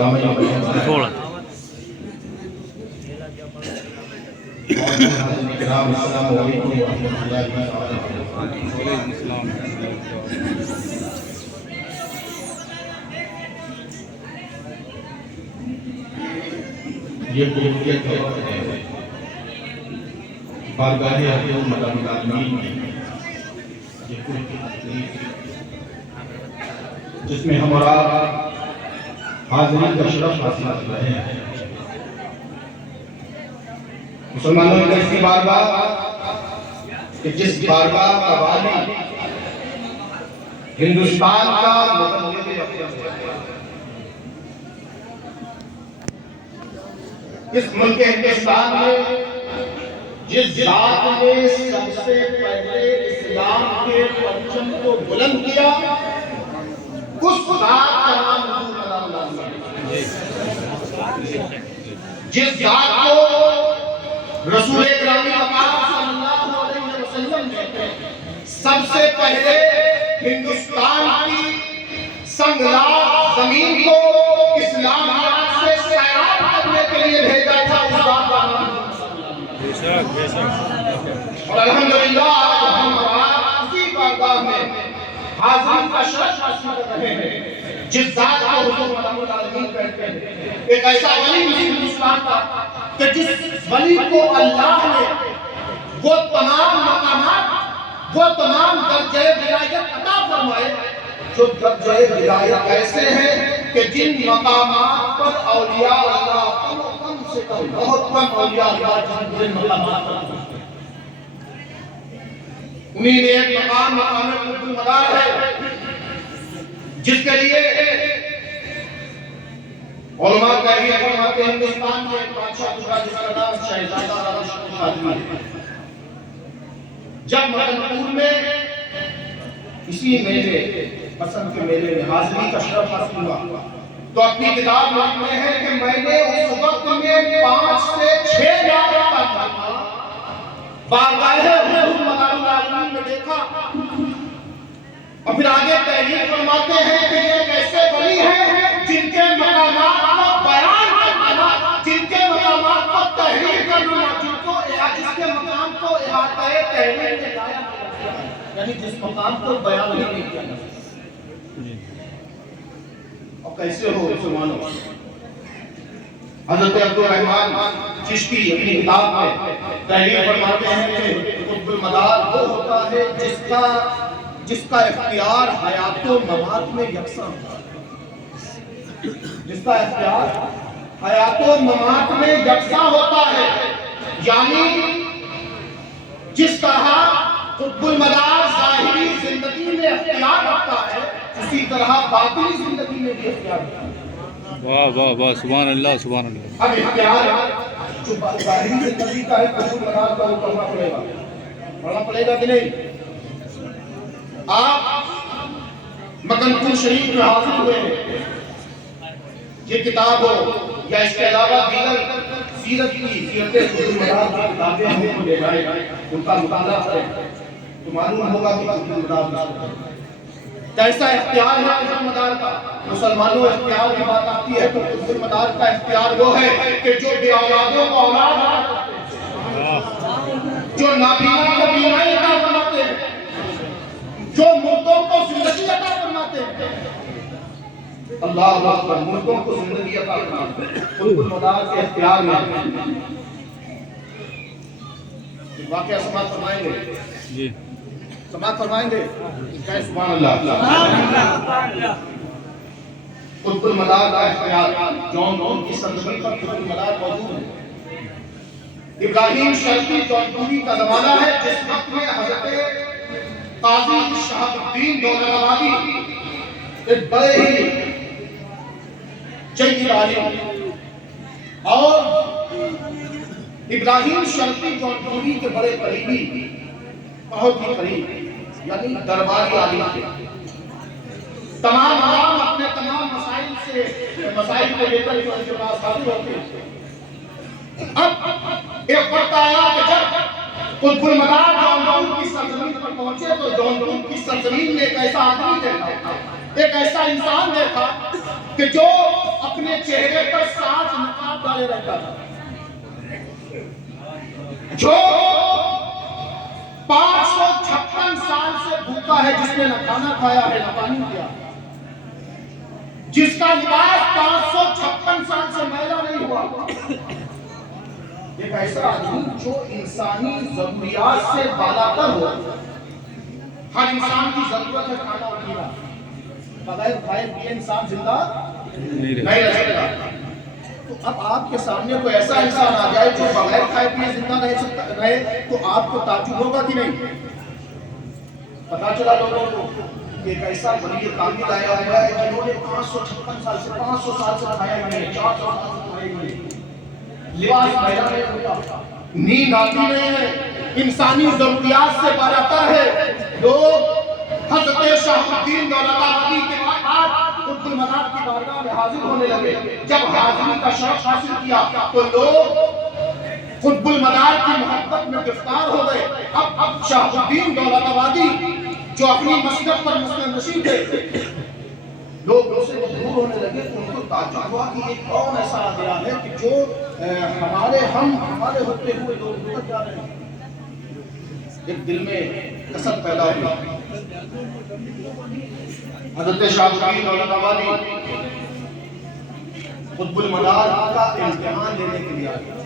تھوڑا السلام علیکم ورحمۃ اللہ وبرکاتہ۔ یہ قبولیت ہے بارگاہ حضور مدام العالمین میں، یہ کوئی تقریب جس میں ہمارا حاضرین کا شرف حاصل کر رہے ہیں۔ مسلمانوں کی ایسی بارگاہ کہ جس بارگاہ کا والی ہندوستان کا مبلغ اکرم ہے۔ اس ملک ہندوستان میں جس ذات نے سب سے پہلے اسلام کے پرچم کو بلند کیا، اس ذات کا نام حضور مدام العالمین ہے۔ جس ذات کو رسول اکرم پاک صلی اللہ علیہ وسلم نے سب سے پہلے ہندوستان کی سنگلاخ زمین کو اسلام سے سیراب کرنے کے لیے بھیجا تھا، اس ذات کا نام اور الحمدللہ آج ہم اسی بارگاہ میں حاضرین کا شرف حاصل کر رہے ہیں جس ذات کو حضور مدام العالمین کہتے ہیں۔ ایک ایسا ولی ہندوستان کا کہ جس ولی کو اللہ نے وہ تمام مقامات، وہ تمام درجہ ولایت عطا فرمائے جو درجہ ولایت ایسے ہیں کہ جن مقامات پر اولیاء اللہ کم سے کم بہت کم اولیاء اللہ جن مقامات پر انہی نے ایک مقام قطب المدار ہے جس کے لیے علماء کہیے فرماتے ہیں ہندوستان کے ایک بادشاہ گزرا جس کا نام شہزادہ راشد خادمی ہے۔ جب مدنپور میں اسی میلے پسند کے میلے میں حاضری کا شرف حاصل ہوا تو اپنی کتاب لکھتے ہیں کہ میں نے اس وقت میں 5 سے 6 لاکھ کا بارگاہ حضور مدام العالمین میں دیکھا۔ اور پھر آگے تحریر فرماتے ہیں کہ یہ ایک ایسے ولی ہیں جن کے مقامات کو بیان کرنا، جن کے مقامات کو تحریر کرنا، جس کے مقام کو احاطہ تحریر میں لایا، یعنی جس مقام کو بیان نہیں کیا جا سکتا۔ اور کیسے ہو مسلمانوں؟ حضرت عبدالرحمن چشتی اپنی کتاب میں تحریر فرماتے ہیں کہ قطب المدار وہ ہوتا ہے جس کا اختیار حیات و ممات میں یکساں ہوتا ہے، جس کا اختیار حیات و ممات میں یکساں ہوتا ہے، یعنی جس طرح قطب المدار ظاہری زندگی میں اختیار رکھتا ہے اسی طرح باطنی زندگی میں بھی اختیار رکھتا ہے۔ واہ واہ واہ، سبحان اللہ سبحان اللہ۔ اب اختیار جو ظاہری زندگی کا ہے قطب المدار کا وہ کرنا پڑے گا کہ نہیں؟ آپ مدنپور شریف میں حاضر ہوئے ہیں، یہ کتاب ہو یا اس کے علاوہ دیگر سیرت کی سیرت قطب المدار کی کتابیں ہم کو لے جائیں، ان کا مطالعہ کریں تو معلوم ہوگا کہ قطب المدار کیسا اختیار ہے قطب المدار کا۔ مسلمانوں اختیار کی بات آتی ہے تو قطب المدار کا اختیار وہ ہے کہ جو بے اولادوں کو اولاد عطا کرتے ہیں، جو نابینا کو بینائی عطا فرماتے ہیں، جو مردوں کو زندگی عطا فرماتے ہیں۔ اللہ اکبر، مردوں کو زندگی عطا فرماتے ہیں، قطب المدار کے اختیار میں واقعہ سماعت فرمائیں گے؟ جی سماعت فرمائیں گے؟ کہہ سبحان اللہ۔ قطب المدار کا اختیار جون کی سرزمین پر قطب المدار موجود ہے۔ ابراہیم شرقی جونپوری کا زمانہ ہے جس وقت میں حضرت قاضی شہاب الدین دولت-آبادی ایک بڑے ہی جنگی عالم اور ابراہیم شرقی جونپوری کے بڑے قریبی، بہت ہی قریب، یعنی درباری عالم تھے۔ تمام عوام اپنے تمام مسائل کو لے کر ان کے پاس حاضر ہوتے ہیں۔ اب ایک وقت آیا کہ جب قطب المدار جونپور کی سرزمین پر پہنچے تو جونپور کی سرزمین نے ایک ایسا آدمی دیکھا، ایک ایسا انسان دیکھا کہ جو اپنے چہرے پر 7 نقاب ڈالے رہتا تھا. جو 556 سال سے بھوکا ہے، جس نے نہ کھانا کھایا ہے نہ پانی پیا، جس کا لباس 556 سال سے میلا نہیں ہوا، ایک ایسا آدمی جو انسانی ضروریات سے بالاتر ہو. ہر انسان کی ضرورت ہے کھانا اور پینا، بغیر کھائے پیے انسان زندہ نہیں رہ سکتا. تو اب آپ کے سامنے کوئی ایسا انسان آ جائے جو بغیر کھائے پیے زندہ رہے تو آپ کو تعجب ہوگا کہ نہیں؟ پتا چلا لوگوں کو کہ ایک ایسا ولی کامل آیا ہوا ہے جنہوں نے 556 سال سے 500 سال سے کھایا نہیں، 400 سال سے کھایا نہیں، لباس میلا نہیں ہوتا، نیند آتی نہیں ہے، انسانی ضروریات سے بالاتر ہے. لوگ حضرت شاہ الدین دولت آبادی کے بعد قطب المنار کی بارگاہ میں حاضر ہونے لگے. جب حاضری کا شرف حاصل کیا تو لوگ قطب المنار کی محبت میں گرفتار ہو گئے. اب شاہ الدین دولت آبادی جو اپنی مسجد پر مسند نشین تھے، لوگ اسے دور ہونے لگے تو ان کو تعجب ہوا کہ یہ کون ایسا آدیا ہے کہ جو ہمارے ہوتے ہوئے لوگ گزر جا رہے ہیں. ایک دل میں کسر پیدا ہوئی. حضرت شاہ الدین دولت آبادی قطب المنار کا امتحان لینے کے لیے آئے.